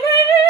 fascinating.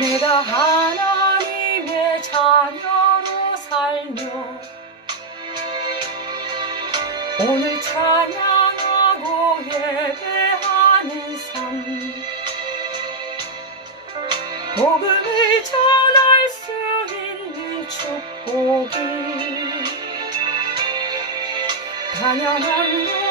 내가 하나님의 자녀로 살며 오늘 찬양하고 예배하는 삶 복음을 전할 수 있는 축복이 당연한